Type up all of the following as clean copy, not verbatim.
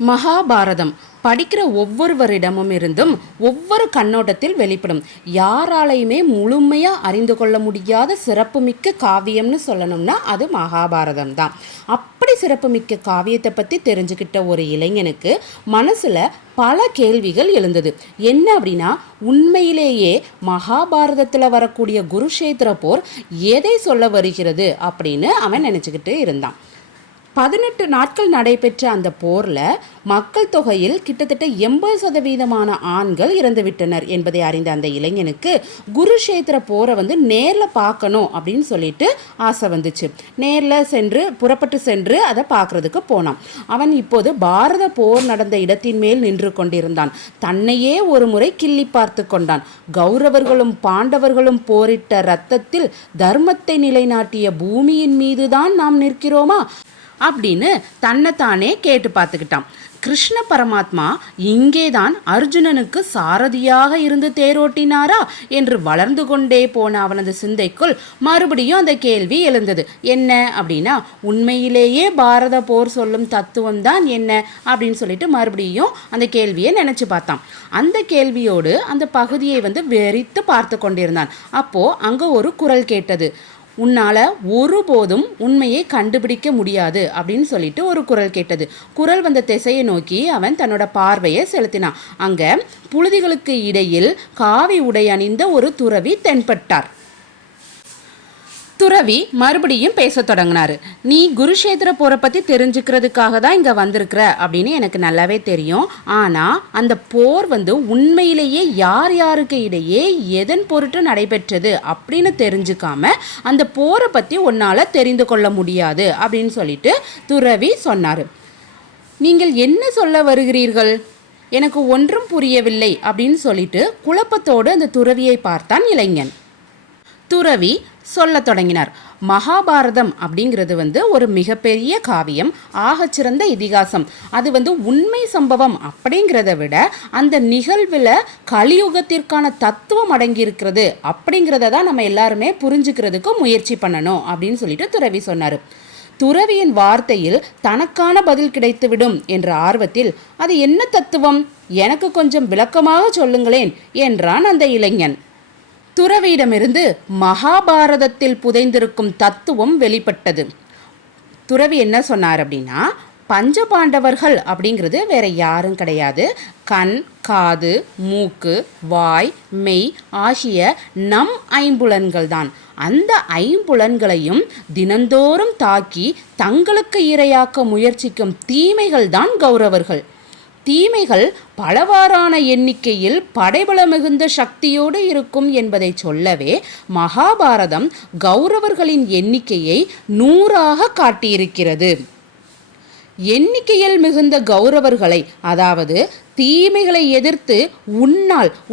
மகாபாரதம் படிக்கிற ஒவ்வொருவரிடமும் இருந்தும் ஒவ்வொரு கண்ணோட்டத்தில் வெளிப்படும். யாராலையுமே முழுமையாக அறிந்து கொள்ள முடியாத சிறப்புமிக்க காவியம்னு சொல்லணும்னா அது மகாபாரதம் தான். அப்படி சிறப்புமிக்க காவியத்தை பற்றி தெரிஞ்சுக்கிட்ட ஒரு இளைஞனுக்கு மனசில் பல கேள்விகள் எழுந்தது. என்ன அப்படின்னா, உண்மையிலேயே மகாபாரதத்தில் வரக்கூடிய குருஷேத்திர போர் எதை சொல்ல வருகிறது அப்படின்னு அவன் நினச்சிக்கிட்டு இருந்தான். 18 நாட்கள் நடைபெற்ற அந்த போரில் மக்கள் தொகையில் கிட்டத்தட்ட 80% ஆண்கள் இறந்துவிட்டனர் என்பதை அறிந்த அந்த இளைஞனுக்கு குருஷேத்திர போரை நேரில் பார்க்கணும் அப்படின்னு சொல்லிட்டு ஆசை வந்துச்சு. நேரில் புறப்பட்டு சென்று அதை பார்க்கறதுக்கு போனான். அவன் இப்போது பாரத போர் நடந்த இடத்தின் மேல் நின்று கொண்டிருந்தான். தன்னையே ஒரு முறை கிள்ளி பார்த்து கொண்டான். கௌரவர்களும் பாண்டவர்களும் போரிட்ட இரத்தத்தில் தர்மத்தை நிலைநாட்டிய பூமியின் மீதுதான் நாம் நிற்கிறோமா அப்படின்னு தன்னைத்தானே கேட்டு பார்த்துக்கிட்டான். கிருஷ்ண பரமாத்மா இங்கேதான் அர்ஜுனனுக்கு சாரதியாக இருந்து தேரோட்டினாரா என்று வளர்ந்து கொண்டே போன அவனது சிந்தைக்குள் மறுபடியும் அந்த கேள்வி எழுந்தது. என்ன அப்படின்னா, உண்மையிலேயே பாரத போர் சொல்லும் தத்துவம் தான் என்ன அப்படின்னு சொல்லிட்டு மறுபடியும் அந்த கேள்வியை நினைச்சு பார்த்தான். அந்த கேள்வியோடு அந்த பகுதியை வெறித்து பார்த்து கொண்டிருந்தான். அப்போ அங்க ஒரு குரல் கேட்டது. உன்னால் ஒருபோதும் உண்மையை கண்டுபிடிக்க முடியாது அப்படின்னு சொல்லிட்டு ஒரு குரல் கேட்டது. குரல் வந்த திசையை நோக்கி அவன் தன்னோட பார்வையை செலுத்தினான். அங்கே புழுதிகளுக்கு இடையில் காவி உடை அணிந்த ஒரு துறவி தென்பட்டார். துறவி மறுபடியும் பேச தொடங்கினாரு. நீ குருஷேத்திர போரை பற்றி தெரிஞ்சுக்கிறதுக்காக தான் இங்கே வந்திருக்கிற அப்படின்னு எனக்கு நல்லாவே தெரியும். ஆனால் அந்த போர் உண்மையிலேயே யார் யாருக்கு இடையே எதன் பொருட்டு நடைபெற்றது அப்படின்னு தெரிஞ்சுக்காம அந்த போரை பற்றி உன்னால் தெரிந்து கொள்ள முடியாது அப்படின்னு சொல்லிட்டு துறவி சொன்னார். நீங்கள் என்ன சொல்ல வருகிறீர்கள்? எனக்கு ஒன்றும் புரியவில்லை அப்படின்னு சொல்லிட்டு குழப்பத்தோடு அந்த துறவியை பார்த்தான் இளைஞன். துறவி சொல்ல தொடங்கினார். மகாபாரதம் அப்படிங்கிறது ஒரு மிகப்பெரிய காவியம், ஆகச்சிறந்த இதிகாசம். அது உண்மை சம்பவம் அப்படிங்கிறத விட அந்த நிகழ்வில் கலியுகத்திற்கான தத்துவம் அடங்கியிருக்கிறது அப்படிங்கிறத தான் நம்ம எல்லாருமே புரிஞ்சுக்கிறதுக்கு முயற்சி பண்ணணும் அப்படின்னு சொல்லிட்டு துறவி சொன்னார். துறவியின் வார்த்தையில் தனக்கான பதில் கிடைத்துவிடும் என்ற ஆர்வத்தில், அது என்ன தத்துவம், எனக்கு கொஞ்சம் விளக்கமாக சொல்லுங்களேன் என்றான் அந்த இளைஞன். துறவியிடமிருந்து மகாபாரதத்தில் புதைந்திருக்கும் தத்துவம் வெளிப்பட்டது. துறவி என்ன சொன்னார் அப்படின்னா, பஞ்சபாண்டவர்கள் அப்படிங்கிறது வேற யாரும் கிடையாது. கண், காது, மூக்கு, வாய், மெய் ஆகிய நம் ஐம்புலன்கள் தான். அந்த ஐம்புலன்களையும் தினந்தோறும் தாக்கி தங்களுக்கு இரையாக்க முயற்சிக்கும் தீமைகள் தான் கௌரவர்கள். தீமைகள் பலவாறான எண்ணிக்கையில் படைபல மிகுந்த சக்தியோடு இருக்கும் என்பதை சொல்லவே மகாபாரதம் கௌரவர்களின் எண்ணிக்கையை 100ஆக காட்டியிருக்கிறது. எண்ணிக்கையில் மிகுந்த கௌரவர்களை, அதாவது தீமைகளை எதிர்த்து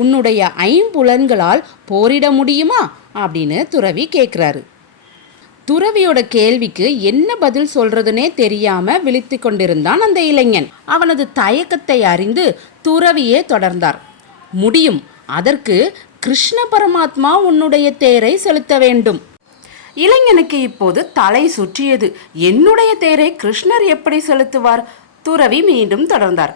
உன்னுடைய ஐம்புலன்களால் போரிட முடியுமா அப்படின்னு துறவி கேட்குறாரு. துறவியோட கேள்விக்கு என்ன பதில் சொல்றதுனே தெரியாம விழித்து கொண்டிருந்தான் அந்த இளைஞன். அவனது தயக்கத்தை அறிந்து துறவியே தொடர்ந்தார். முடியும், அதற்கு கிருஷ்ண பரமாத்மா உன்னுடைய தேரை செலுத்த வேண்டும். இளைஞனுக்கு இப்போது தலை சுற்றியது. என்னுடைய தேரை கிருஷ்ணர் எப்படி செலுத்துவார்? துறவி மீண்டும் தொடர்ந்தார்.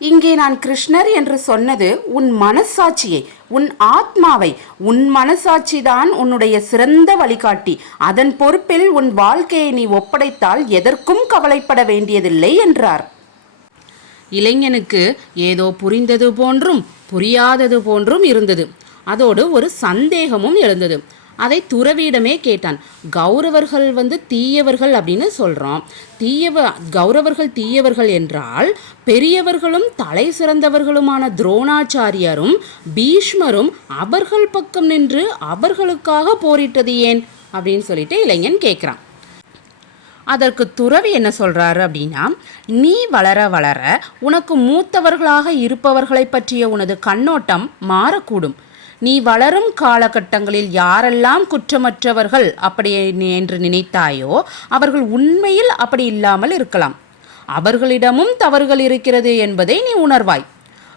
இங்கே நான் கிருஷ்ணர் என்று சொன்னது உன் மனசாட்சியை, உன் ஆத்மாவை. உன் மனசாட்சி தான் உன்னுடைய சிறந்த வழிகாட்டி. அதன் பொறுப்பில் உன் வாழ்க்கையை நீ ஒப்படைத்தால் எதற்கும் கவலைப்பட வேண்டியதில்லை என்றார். இளைஞனுக்கு ஏதோ புரிந்தது போன்றும் புரியாதது போன்றும் இருந்தது. அதோடு ஒரு சந்தேகமும் எழுந்தது. அதை துறவியிடமே கேட்டான். கௌரவர்கள் தீயவர்கள் அப்படின்னு சொல்கிறோம். கௌரவர்கள் தீயவர்கள் என்றால் பெரியவர்களும் தலை சிறந்தவர்களுமான துரோணாச்சாரியரும் பீஷ்மரும் அவர்கள் பக்கம் நின்று அவர்களுக்காக போரிட்டது ஏன் அப்படின்னு சொல்லிட்டு இளைஞன் கேட்குறான். அதற்கு துறவி என்ன சொல்கிறாரு அப்படின்னா, நீ வளர வளர உனக்கு மூத்தவர்களாக இருப்பவர்களை பற்றிய உனது கண்ணோட்டம் மாறக்கூடும். நீ வளரும் காலகட்டங்களில் யாரெல்லாம் குற்றமற்றவர்கள் அப்படி என்று நினைத்தாயோ அவர்கள் உண்மையில் அப்படி இல்லாமல் இருக்கலாம். அவர்களிடமும் தவறுகள் இருக்கிறது என்பதை நீ உணர்வாய்.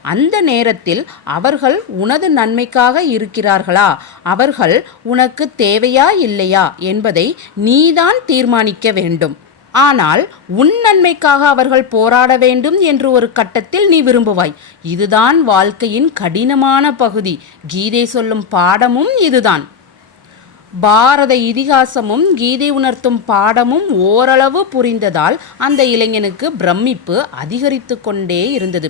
அந்த நேரத்தில் அவர்கள் உனது நன்மைக்காக இருக்கிறார்களா, அவர்கள் உனக்கு தேவையா இல்லையா என்பதை நீதான் தீர்மானிக்க வேண்டும். ஆனால் உன் நன்மைக்காக அவர்கள் போராட வேண்டும் என்று ஒரு கட்டத்தில் நீ விரும்புவாய். இதுதான் வாழ்க்கையின் கடினமான பகுதி. கீதை சொல்லும் பாடமும் இதுதான். பாரத இதிகாசமும் கீதை உணர்த்தும் பாடமும் ஓரளவு புரிந்ததால் அந்த இளைஞனுக்கு பிரமிப்பு அதிகரித்து கொண்டே இருந்தது.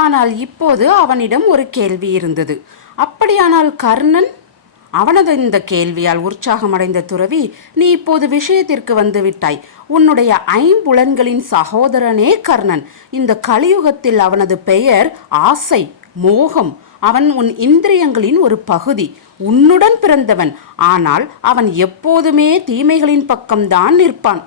ஆனால் இப்போது அவனிடம் ஒரு கேள்வி இருந்தது. அப்படியானால் கர்ணன்? அவனது இந்த கேள்வியால் உற்சாகமடைந்த துறவி, நீ இப்போது விஷயத்திற்கு வந்து விட்டாய். உன்னுடைய ஐம்புலன்களின் சகோதரனே கர்ணன். இந்த கலியுகத்தில் அவனது பெயர் ஆசை, மோகம். அவன் உன் இந்திரியங்களின் ஒரு பகுதி. உன்னுடன் பிறந்தவன். ஆனால் அவன் எப்போதுமே தீமைகளின் பக்கம்தான் நிற்பான்.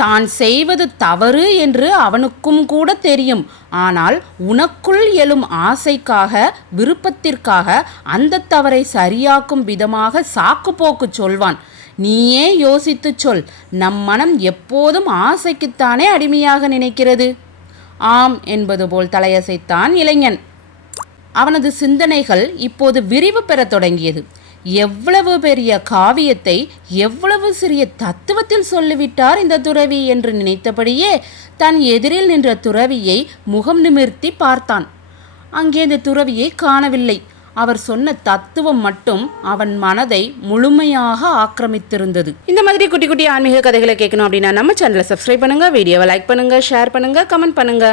தான் செய்வது தவறு என்று அவனுக்கும் கூட தெரியும். ஆனால் உனக்குள் எழும் ஆசைக்காக, விருப்பத்திற்காக அந்த தவறை சரியாக்கும் விதமாக சாக்குப்போக்கு சொல்வான். நீயே யோசித்து சொல். நம் மனம் எப்போதும் ஆசைக்குத்தானே அடிமையாக நினைக்கிறது. ஆம் என்பது போல் தலையசைத்தான் இளைஞன். அவனது சிந்தனைகள் இப்போது விரிவு பெறத் தொடங்கியது. எவ்வளவு பெரிய காவியத்தை எவ்வளவு சிறிய தத்துவத்தில் சொல்லிவிட்டார் இந்த துறவி என்று நினைத்தபடியே தன் எதிரில் நின்ற துறவியை முகம் நிமிர்த்தி பார்த்தான். அங்கே இந்த துறவியை காணவில்லை. அவர் சொன்ன தத்துவம் மட்டும் அவன் மனதை முழுமையாக ஆக்கிரமித்திருந்தது. இந்த மாதிரி குட்டி குட்டி ஆன்மீக கதைகளை கேட்கணும் அப்படின்னா நம்ம சேனலை சப்ஸ்கிரைப் பண்ணுங்க, வீடியோவை லைக் பண்ணுங்க, ஷேர் பண்ணுங்க, கமெண்ட் பண்ணுங்க.